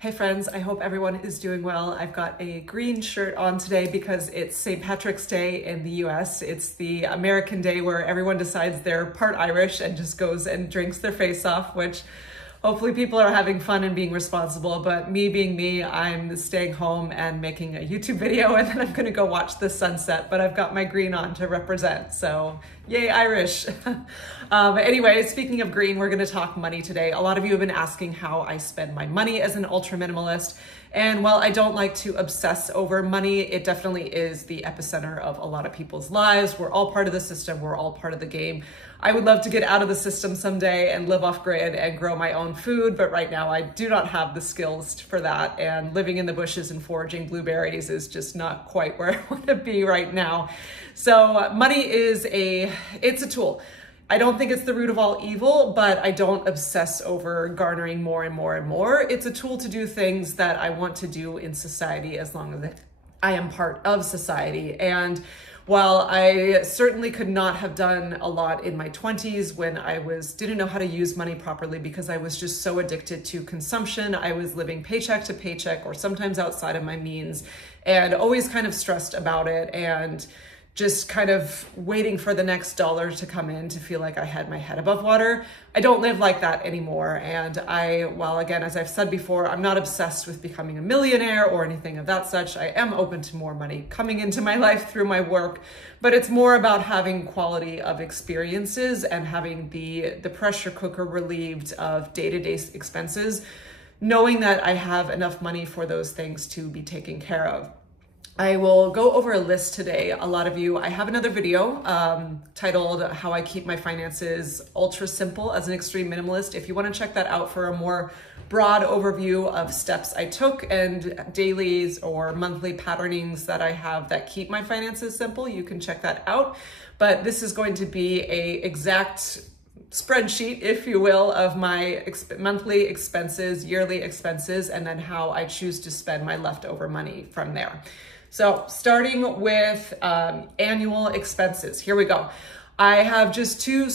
Hey friends, I hope everyone is doing well. I've got a green shirt on today because it's St. Patrick's Day in the US. It's the American day where everyone decides they're part Irish and just goes and drinks their face off, which hopefully people are having fun and being responsible. But me being me, I'm staying home and making a YouTube video, and then I'm gonna go watch the sunset, but I've got my green on to represent, so yay Irish. Anyway, speaking of green, we're gonna talk money today. A lot of you have been asking how I spend my money as an ultra minimalist. And while I don't like to obsess over money, it definitely is the epicenter of a lot of people's lives. We're all part of the system, we're all part of the game. I would love to get out of the system someday and live off grid and grow my own food, but right now I do not have the skills for that. And living in the bushes and foraging blueberries is just not quite where I want to be right now. So money is it's a tool. I don't think it's the root of all evil, but I don't obsess over garnering more and more and more. It's a tool to do things that I want to do in society as long as I am part of society. And while I certainly could not have done a lot in my 20s when I didn't know how to use money properly because I was just so addicted to consumption. I was living paycheck to paycheck or sometimes outside of my means and always kind of stressed about it and just kind of waiting for the next dollar to come in to feel like I had my head above water. I don't live like that anymore. And well, again, as I've said before, I'm not obsessed with becoming a millionaire or anything of that such. I am open to more money coming into my life through my work, but it's more about having quality of experiences and having the pressure cooker relieved of day-to-day expenses, knowing that I have enough money for those things to be taken care of. I will go over a list today. A lot of you, I have another video titled How I Keep My Finances Ultra Simple as an Extreme Minimalist. If you want to check that out for a more broad overview of steps I took and dailies or monthly patternings that I have that keep my finances simple, you can check that out. But this is going to be an exact spreadsheet, if you will, of my monthly expenses, yearly expenses, and then how I choose to spend my leftover money from there. So starting with annual expenses, here we go. I have just two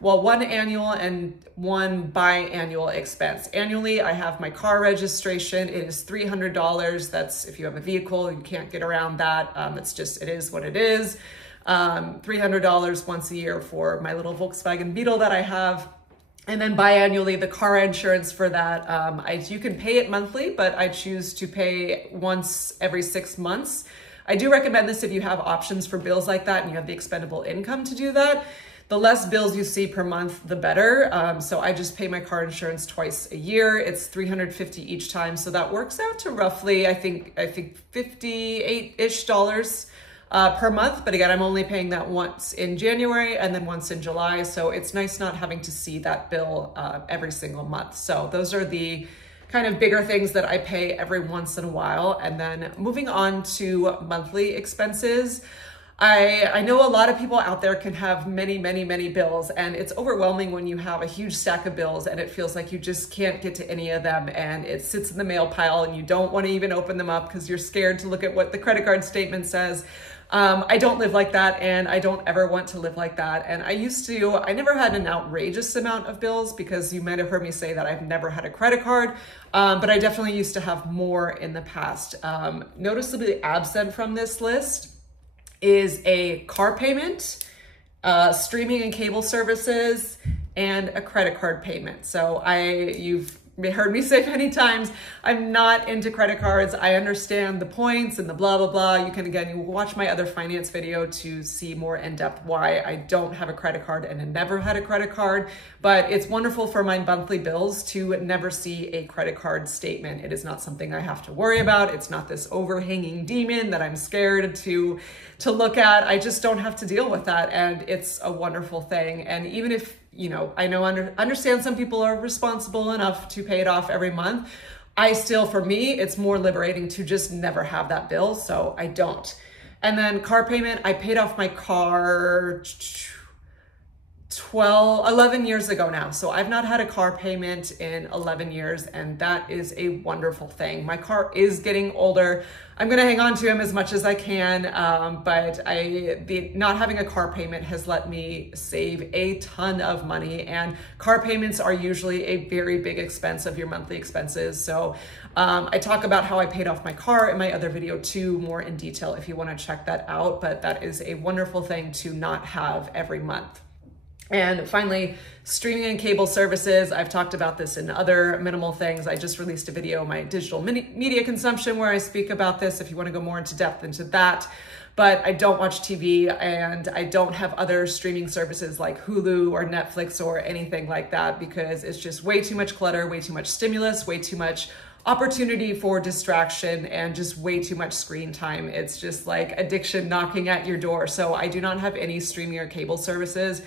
one annual and one biannual expense. Annually, I have my car registration. It is $300. That's if you have a vehicle, you can't get around that. It is what it is. $300 once a year for my little Volkswagen Beetle that I have. And then biannually, the car insurance for that, you can pay it monthly, but I choose to pay once every 6 months. I do recommend this if you have options for bills like that and you have the expendable income to do that. The less bills you see per month, the better. So I just pay my car insurance twice a year. It's $350 each time. So that works out to roughly, I think $58-ish per month. But again, I'm only paying that once in January and then once in July. So it's nice not having to see that bill every single month. So those are the kind of bigger things that I pay every once in a while. And then moving on to monthly expenses. I know a lot of people out there can have many, many, many bills, and it's overwhelming when you have a huge stack of bills and it feels like you just can't get to any of them and it sits in the mail pile and you don't want to even open them up because you're scared to look at what the credit card statement says. I don't live like that, and I don't ever want to live like that. And I never had an outrageous amount of bills because you might have heard me say that I've never had a credit card, but I definitely used to have more in the past. Noticeably absent from this list is a car payment, streaming and cable services, and a credit card payment. So you've heard me say many times, I'm not into credit cards. I understand the points and the blah, blah, blah. You can watch my other finance video to see more in depth why I don't have a credit card and I never had a credit card, but it's wonderful for my monthly bills to never see a credit card statement. It is not something I have to worry about. It's not this overhanging demon that I'm scared to look at. I just don't have to deal with that. And it's a wonderful thing. And even if, I understand some people are responsible enough to pay it off every month. For me, it's more liberating to just never have that bill, so I don't. And then car payment, I paid off my car 11 years ago now. So I've not had a car payment in 11 years, and that is a wonderful thing. My car is getting older. I'm gonna hang on to him as much as I can, but not having a car payment has let me save a ton of money, and car payments are usually a very big expense of your monthly expenses. So I talk about how I paid off my car in my other video too, more in detail if you wanna check that out, but that is a wonderful thing to not have every month. And finally, streaming and cable services. I've talked about this in other minimal things. I just released a video, my digital media consumption, where I speak about this if you want to go more into depth into that. But I don't watch TV, and I don't have other streaming services like Hulu or Netflix or anything like that, because it's just way too much clutter, way too much stimulus, way too much opportunity for distraction, and just way too much screen time. It's just like addiction knocking at your door. So I do not have any streaming or cable services.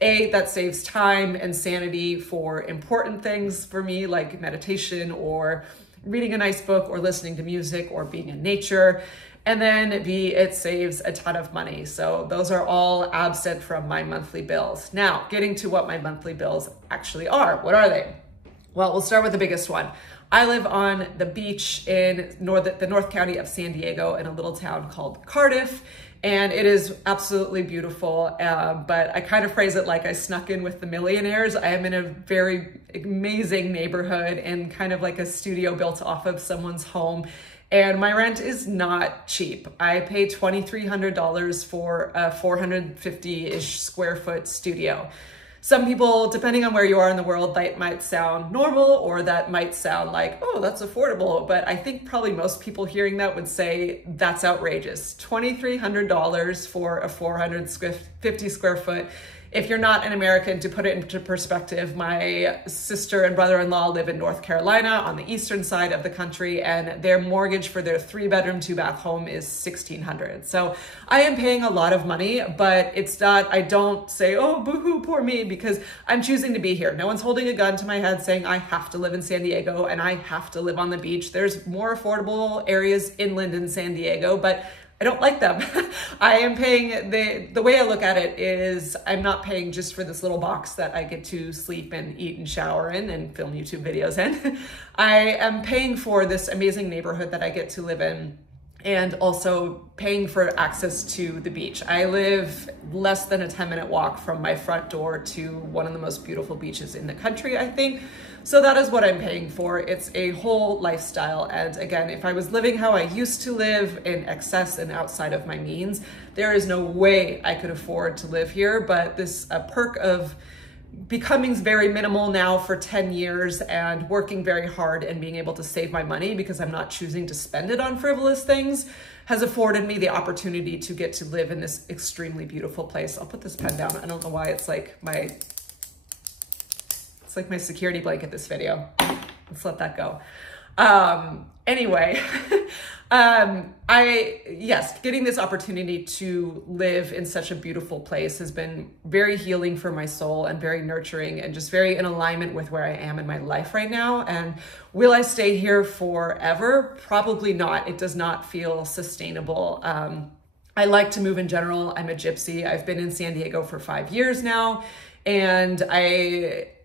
That saves time and sanity for important things for me, like meditation or reading a nice book or listening to music or being in nature. And then B, it saves a ton of money. So those are all absent from my monthly bills. Now, getting to what my monthly bills actually are. What are they? Well, we'll start with the biggest one. I live on the beach in the North County of San Diego in a little town called Cardiff. And it is absolutely beautiful, but I kind of phrase it like I snuck in with the millionaires. I am in a very amazing neighborhood and kind of like a studio built off of someone's home. And my rent is not cheap. I pay $2,300 for a 450-ish square foot studio. Some people, depending on where you are in the world, that might sound normal, or that might sound like, oh, that's affordable. But I think probably most people hearing that would say that's outrageous. $2,300 for a 450 square foot. If you're not an American, to put it into perspective, my sister and brother-in-law live in North Carolina on the eastern side of the country, and their mortgage for their 3-bedroom, 2-bath home is $1,600. So I am paying a lot of money, but it's not, I don't say, oh, boo-hoo, poor me, because I'm choosing to be here. No one's holding a gun to my head saying I have to live in San Diego and I have to live on the beach. There's more affordable areas inland in San Diego, but I don't like them. I am paying, the way I look at it is I'm not paying just for this little box that I get to sleep and eat and shower in and film YouTube videos in. I am paying for this amazing neighborhood that I get to live in, and also paying for access to the beach. I live less than a 10-minute walk from my front door to one of the most beautiful beaches in the country, I think. So that is what I'm paying for. It's a whole lifestyle. And again, if I was living how I used to live in excess and outside of my means, there is no way I could afford to live here. But this perk of becoming very minimal now for 10 years and working very hard and being able to save my money because I'm not choosing to spend it on frivolous things has afforded me the opportunity to get to live in this extremely beautiful place. I'll put this pen down. I don't know why it's like my security blanket this video. Let's let that go. Anyway, getting this opportunity to live in such a beautiful place has been very healing for my soul and very nurturing and just very in alignment with where I am in my life right now. And will I stay here forever? Probably not. It does not feel sustainable. I like to move in general. I'm a gypsy. I've been in San Diego for 5 years now, and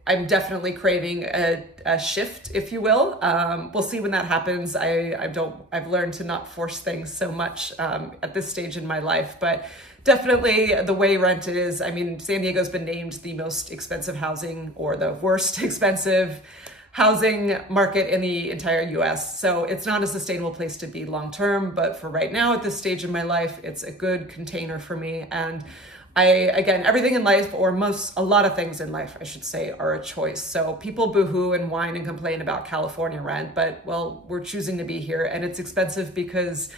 I'm definitely craving a shift, if you will. We'll see when that happens. I've learned to not force things so much at this stage in my life, but definitely the way rent is, I mean, San Diego's been named the most expensive housing or the worst expensive housing market in the entire US. So it's not a sustainable place to be long-term, but for right now at this stage in my life, it's a good container for me. And again, everything in life, or a lot of things in life, I should say, are a choice. So people boohoo and whine and complain about California rent, but well, we're choosing to be here, and it's expensive because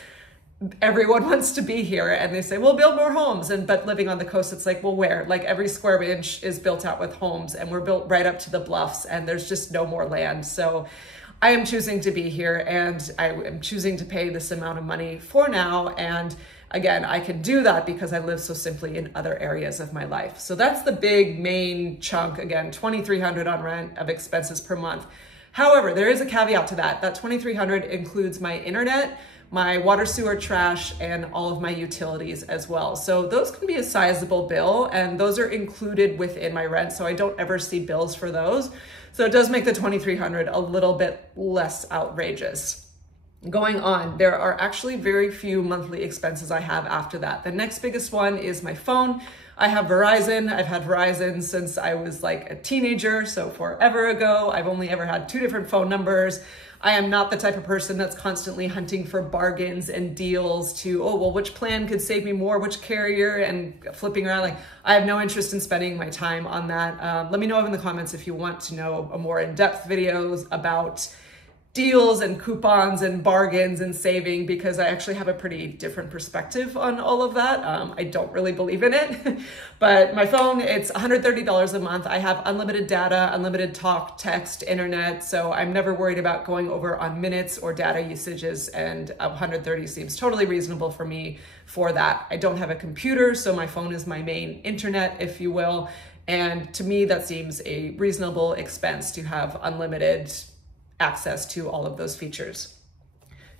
everyone wants to be here, and they say, well, build more homes. But living on the coast, it's like, well, where? Like every square inch is built out with homes, and we're built right up to the bluffs, and there's just no more land. So I am choosing to be here, and I am choosing to pay this amount of money for now. And again, I can do that because I live so simply in other areas of my life. So that's the big main chunk. Again, $2,300 on rent of expenses per month. However, there is a caveat to that. That $2,300 includes my internet, my water, sewer, trash, and all of my utilities as well. So those can be a sizable bill, and those are included within my rent, so I don't ever see bills for those. So it does make the $2,300 a little bit less outrageous. Going on, there are actually very few monthly expenses I have after that. The next biggest one is my phone. I have Verizon. I've had Verizon since I was like a teenager, so forever ago. I've only ever had 2 different phone numbers. I am not the type of person that's constantly hunting for bargains and deals to, oh, well, which plan could save me more, which carrier, and flipping around. Like, I have no interest in spending my time on that. Let me know in the comments if you want to know a more in-depth videos about deals and coupons and bargains and saving, because I actually have a pretty different perspective on all of that. I don't really believe in it, but my phone, it's $130 a month. I have unlimited data, unlimited talk, text, internet, so I'm never worried about going over on minutes or data usages, and $130 seems totally reasonable for me for that. I don't have a computer, so my phone is my main internet, if you will, and to me that seems a reasonable expense to have unlimited access to all of those features.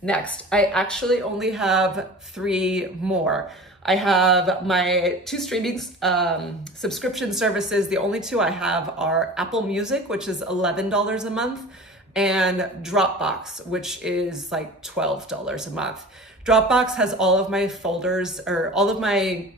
Next, I actually only have 3 more. I have my 2 streaming subscription services. The only 2 I have are Apple Music, which is $11 a month, and Dropbox, which is like $12 a month. Dropbox has all of my folders, or all of my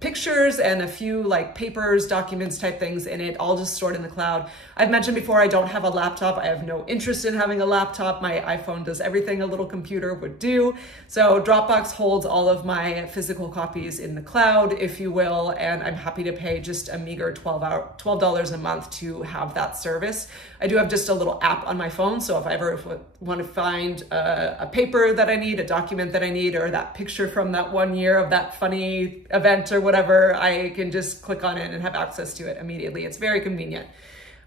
pictures and a few like papers, documents type things in it, all just stored in the cloud. I've mentioned before, I don't have a laptop. I have no interest in having a laptop. My iPhone does everything a little computer would do. So Dropbox holds all of my physical copies in the cloud, if you will, and I'm happy to pay just a meager $12 a month to have that service. I do have just a little app on my phone, so if I ever want to find a paper that I need, a document that I need, or that picture from that one year of that funny event or whatever, I can just click on it and have access to it immediately. It's very convenient.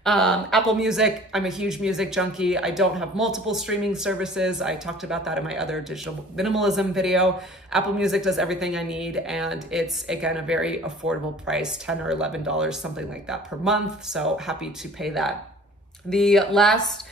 Apple Music, I'm a huge music junkie. I don't have multiple streaming services. I talked about that in my other digital minimalism video. Apple Music does everything I need, and it's, again, a very affordable price, $10 or $11, something like that per month. So happy to pay that. The last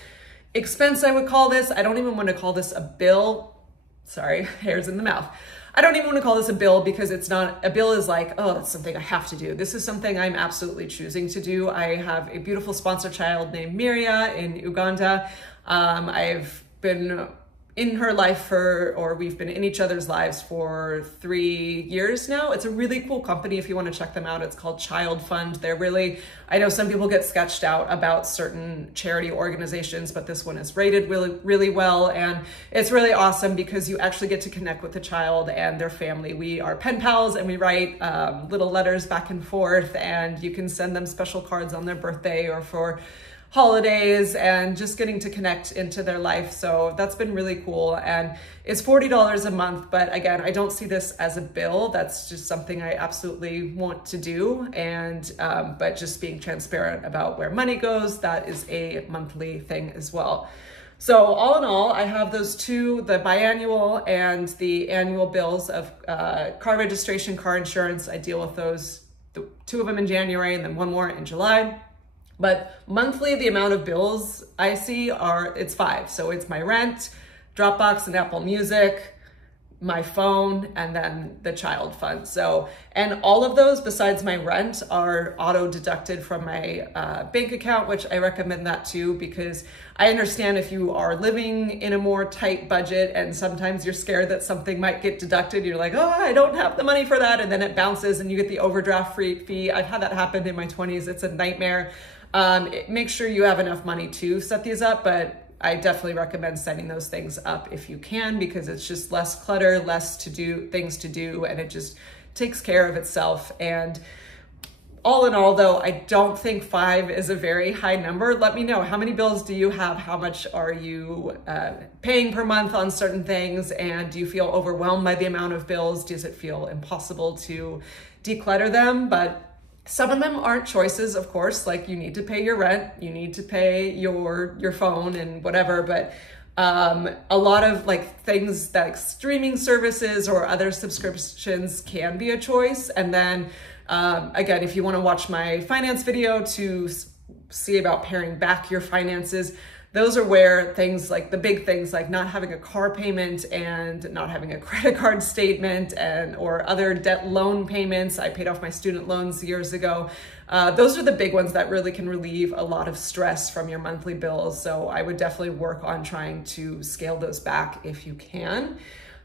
expense, I would call this, I don't even want to call this a bill. Sorry, hairs in the mouth. I don't even want to call this a bill, because it's not, a bill is like, oh, that's something I have to do. This is something I'm absolutely choosing to do. I have a beautiful sponsor child named Miria in Uganda. I've been in her life we've been in each other's lives for 3 years now. It's a really cool company if you want to check them out. It's called Child Fund. They're really, I know some people get sketched out about certain charity organizations, but this one is rated really, really well. And it's really awesome because you actually get to connect with the child and their family. We are pen pals, and we write little letters back and forth, and you can send them special cards on their birthday or for holidays, and just getting to connect into their life. So that's been really cool. And it's $40 a month, but again, I don't see this as a bill. That's just something I absolutely want to do. And, but just being transparent about where money goes, that is a monthly thing as well. So all in all, I have those 2, the biannual and the annual bills of car registration, car insurance. I deal with those, 2 of them in January and then 1 more in July. But monthly, the amount of bills I see it's 5. So it's my rent, Dropbox and Apple Music, my phone, and then the child fund. So, and all of those besides my rent are auto deducted from my bank account, which I recommend that too, because I understand if you are living in a more tight budget and sometimes you're scared that something might get deducted, you're like, oh, I don't have the money for that. And then it bounces and you get the overdraft fee. I've had that happen in my 20s. It's a nightmare. Make sure you have enough money to set these up, but I definitely recommend setting those things up if you can, because it's just less clutter, less things to do, and it just takes care of itself. And all in all, though, I don't think 5 is a very high number. Let me know, how many bills do you have? How much are you paying per month on certain things? And do you feel overwhelmed by the amount of bills? Does it feel impossible to declutter them? But some of them aren't choices, of course, like you need to pay your rent, you need to pay your phone and whatever, but a lot of like things that streaming services or other subscriptions can be a choice. And then again, if you want to watch my finance video to see about paring back your finances, those are where things like the big things like not having a car payment and not having a credit card statement or other debt loan payments. I paid off my student loans years ago. Those are the big ones that really can relieve a lot of stress from your monthly bills. So I would definitely work on trying to scale those back if you can.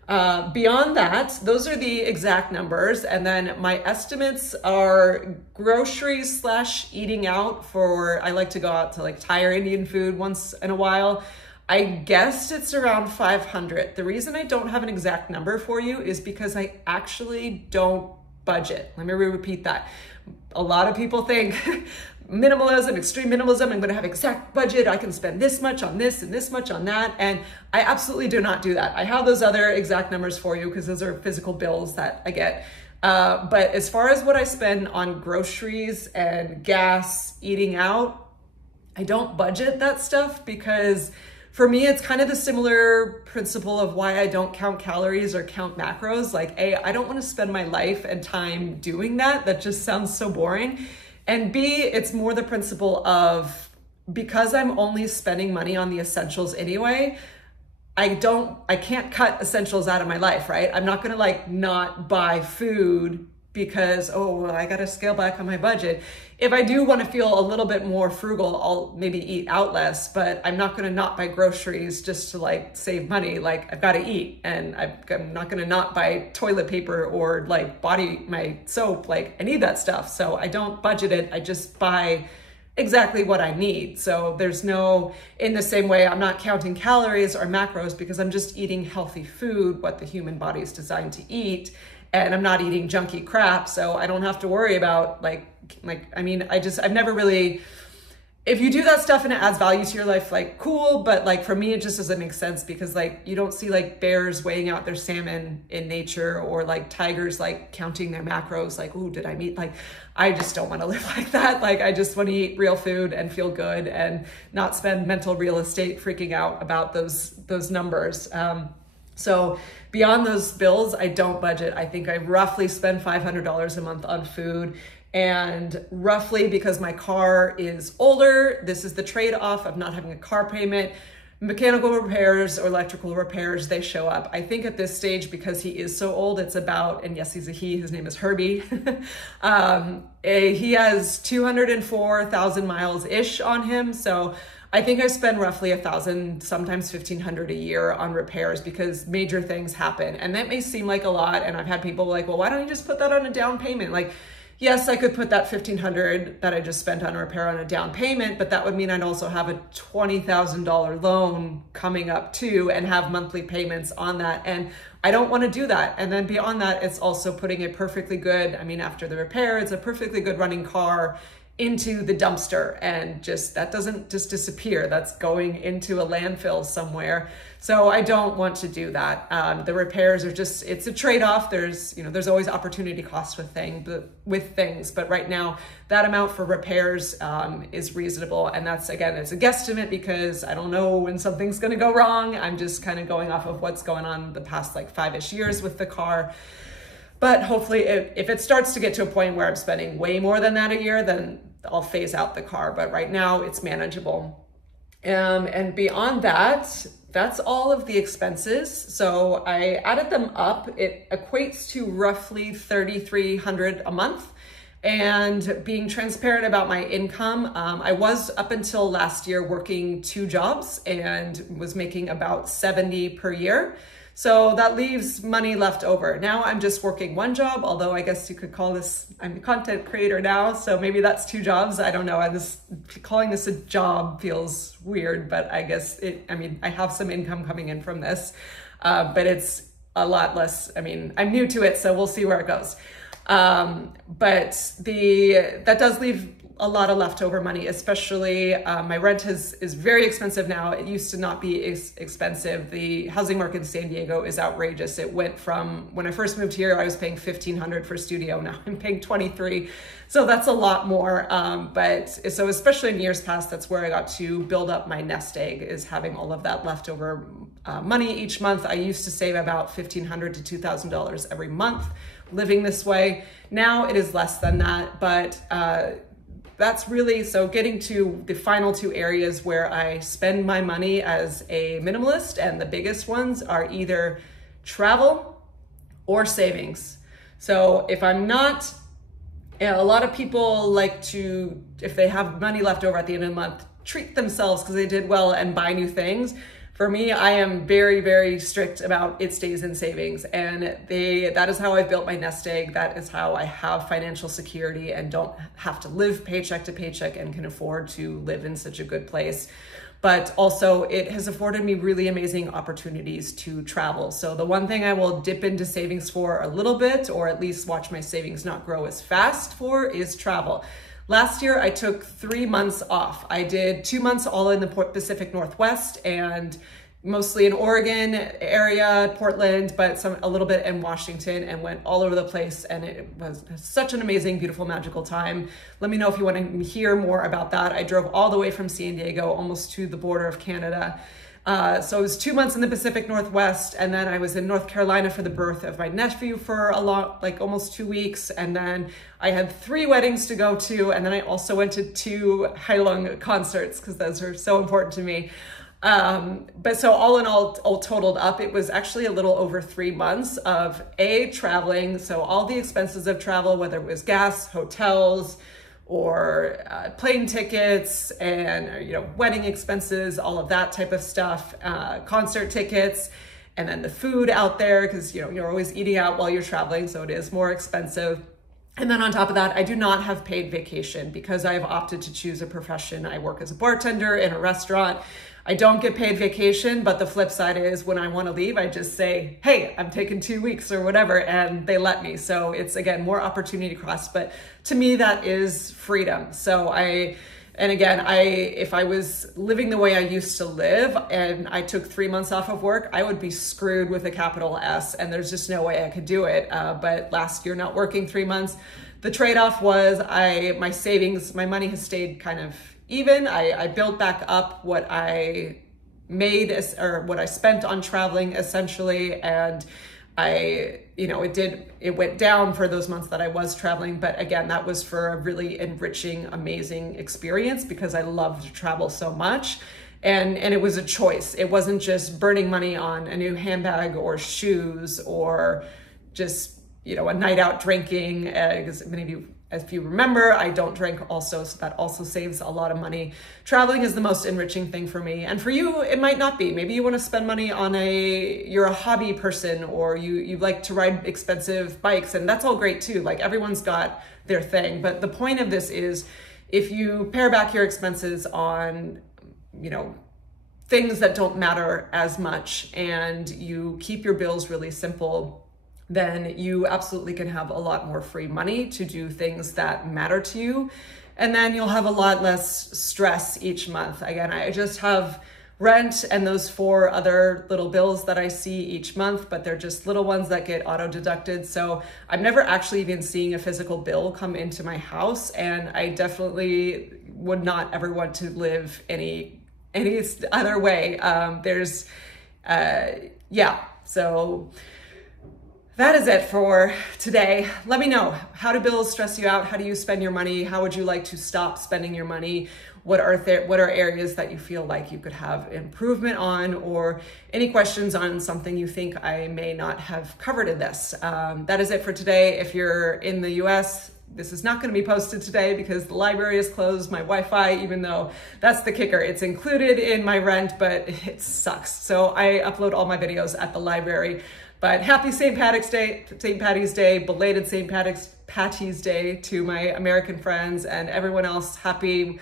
Beyond that, those are the exact numbers. And then my estimates are groceries / eating out I like to go out to like Thai or Indian food once in a while. I guessed it's around 500. The reason I don't have an exact number for you is because I actually don't budget. Let me repeat that. A lot of people think minimalism, extreme minimalism, I'm going to have exact budget. I can spend this much on this and this much on that. And I absolutely do not do that. I have those other exact numbers for you because those are physical bills that I get. But as far as what I spend on groceries and gas, eating out, I don't budget that stuff because for me, it's kind of the similar principle of why I don't count calories or count macros. Like, A, I don't want to spend my life and time doing that. That just sounds so boring. And B, it's more the principle of because I'm only spending money on the essentials anyway, I can't cut essentials out of my life, right? I'm not going to like not buy food because, oh, well, I got to scale back on my budget. If I do want to feel a little bit more frugal, I'll maybe eat out less, but I'm not going to not buy groceries just to like save money. Like I've got to eat, and I'm not going to not buy toilet paper or like my soap. Like I need that stuff. So I don't budget it. I just buy exactly what I need. So there's in the same way, I'm not counting calories or macros because I'm just eating healthy food, what the human body is designed to eat. And I'm not eating junky crap, so I don't have to worry about I've never really, if you do that stuff and it adds value to your life, like cool, but like for me, it just doesn't make sense because like you don't see like bears weighing out their salmon in nature or like tigers like counting their macros, like, ooh, did I meet? Like, I just don't want to live like that. Like, I just want to eat real food and feel good and not spend mental real estate freaking out about those numbers. So beyond those bills, I don't budget. I think I roughly spend $500 a month on food. And roughly, because my car is older, this is the trade-off of not having a car payment. Mechanical repairs or electrical repairs, they show up. I think at this stage, because he is so old, it's about, and yes, he's a he, his name is Herbie. He has 204,000 miles-ish on him. So I think I spend roughly 1,000, sometimes 1,500 a year on repairs because major things happen. And that may seem like a lot. And I've had people like, well, why don't you just put that on a down payment? Like, yes, I could put that 1,500 that I just spent on a repair on a down payment, but that would mean I'd also have a $20,000 loan coming up too and have monthly payments on that. And I don't want to do that. And then beyond that, it's also putting a perfectly good, after the repair, it's a perfectly good running car into the dumpster, and that doesn't just disappear. That's going into a landfill somewhere. So I don't want to do that. The repairs are it's a trade-off. There's always opportunity costs with things, but right now that amount for repairs is reasonable. And that's, again, it's a guesstimate because I don't know when something's going to go wrong. I'm just kind of going off of what's going on the past like 5-ish years with the car. But hopefully if it starts to get to a point where I'm spending way more than that a year, then I'll phase out the car. But right now it's manageable. And beyond that, that's all of the expenses. So I added them up. It equates to roughly $3,300 a month. And being transparent about my income, I was up until last year working 2 jobs and was making about $70 per year. So that leaves money left over. Now I'm just working 1 job, although I guess you could call this, I'm a content creator now, so maybe that's 2 jobs. I don't know. Calling this a job feels weird, but I guess I have some income coming in from this, but it's a lot less. I'm new to it, so we'll see where it goes. But that does leave a lot of leftover money, especially my rent is very expensive now. It used to not be expensive. The housing market in San Diego is outrageous. It went from, when I first moved here, I was paying $1,500 for a studio. Now I'm paying $23,000. So that's a lot more. So especially in years past, that's where I got to build up my nest egg, is having all of that leftover money each month. I used to save about $1,500 to $2,000 every month living this way. Now it is less than that, but that's really, so getting to the final two areas where I spend my money as a minimalist, and the biggest ones are either travel or savings. So if I'm not, a lot of people like to, if they have money left over at the end of the month, treat themselves because they did well and buy new things. For me, I am very, very strict about it stays in savings, and that is how I've built my nest egg. That is how I have financial security and don't have to live paycheck to paycheck and can afford to live in such a good place. But also it has afforded me really amazing opportunities to travel. So the one thing I will dip into savings for a little bit, or at least watch my savings not grow as fast for, is travel. Last year, I took 3 months off. I did 2 months all in the Pacific Northwest and mostly in Oregon area, Portland, but a little bit in Washington, and went all over the place. And it was such an amazing, beautiful, magical time. Let me know if you want to hear more about that. I drove all the way from San Diego, almost to the border of Canada. So it was 2 months in the Pacific Northwest, and then I was in North Carolina for the birth of my nephew for almost 2 weeks. And then I had 3 weddings to go to. And then I also went to 2 Heilung concerts because those are so important to me. But so all in all totaled up, it was actually a little over 3 months of traveling. So all the expenses of travel, whether it was gas, hotels, or plane tickets, and wedding expenses, all of that type of stuff, concert tickets, and then the food out there, because you're always eating out while you're traveling, so it is more expensive. And then on top of that, I do not have paid vacation because I've opted to choose a profession. I work as a bartender in a restaurant. I don't get paid vacation, but the flip side is when I want to leave, I just say, hey, I'm taking 2 weeks or whatever, and they let me. So it's, again, more opportunity cost, but to me, that is freedom. So if I was living the way I used to live and I took 3 months off of work, I would be screwed with a capital S, and there's just no way I could do it. But last year, not working 3 months, the trade-off was my savings, my money has stayed kind of even. I built back up what I made or what I spent on traveling essentially. And it went down for those months that I was traveling. But again, that was for a really enriching, amazing experience because I loved to travel so much. And it was a choice. It wasn't just burning money on a new handbag or shoes or just, a night out drinking, because many of you, if you remember, I don't drink also, so that also saves a lot of money. Traveling is the most enriching thing for me. And for you, it might not be. Maybe you want to spend money on you're a hobby person, or you like to ride expensive bikes, and that's all great too. Like, everyone's got their thing. But the point of this is, if you pare back your expenses on, things that don't matter as much, and you keep your bills really simple, then you absolutely can have a lot more free money to do things that matter to you. And then you'll have a lot less stress each month. Again, I just have rent and those 4 other little bills that I see each month, but they're just little ones that get auto deducted. So I'm never actually even seeing a physical bill come into my house. And I definitely would not ever want to live any other way. So that is it for today. Let me know, how do bills stress you out? How do you spend your money? How would you like to stop spending your money? What are areas that you feel like you could have improvement on, or any questions on something you think I may not have covered in this? That is it for today. If you're in the US, this is not going to be posted today because the library is closed. My Wi-Fi, even though that's the kicker, it's included in my rent, but it sucks. So I upload all my videos at the library. But happy St. Patty's Day, belated St. Patty's Day to my American friends and everyone else. Happy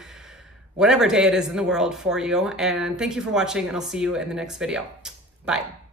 whatever day it is in the world for you. And thank you for watching, and I'll see you in the next video. Bye.